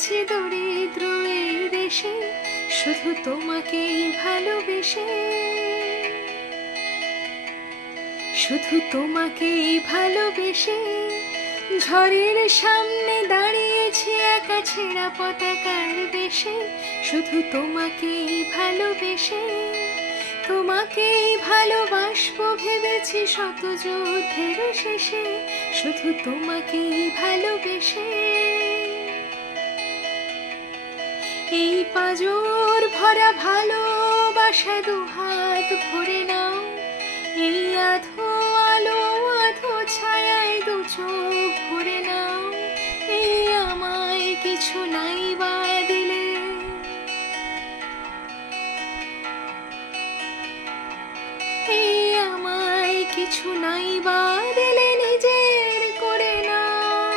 আছি দরিদ্র এই দেশে শুধু তোমাকেই ভালোবেসে, শুধু তোমাকেই ভালোবেসে। ঝড়ের সামনে দাঁড়িয়েছি একা ছেঁড়া পতাকার বেশে, শুধু তোমাকেই ভালোবেসে। তোমাকেই ভালোবাসবো ভেবেছি শত যুদ্ধের শেষে, শুধু তোমাকেই ভালোবেসে। এই পাঁজর ভরা ভালোবাসা দুহাত ভরে নাও, এই আধো আলো আধো ছায়ায় দু চোখ ভরে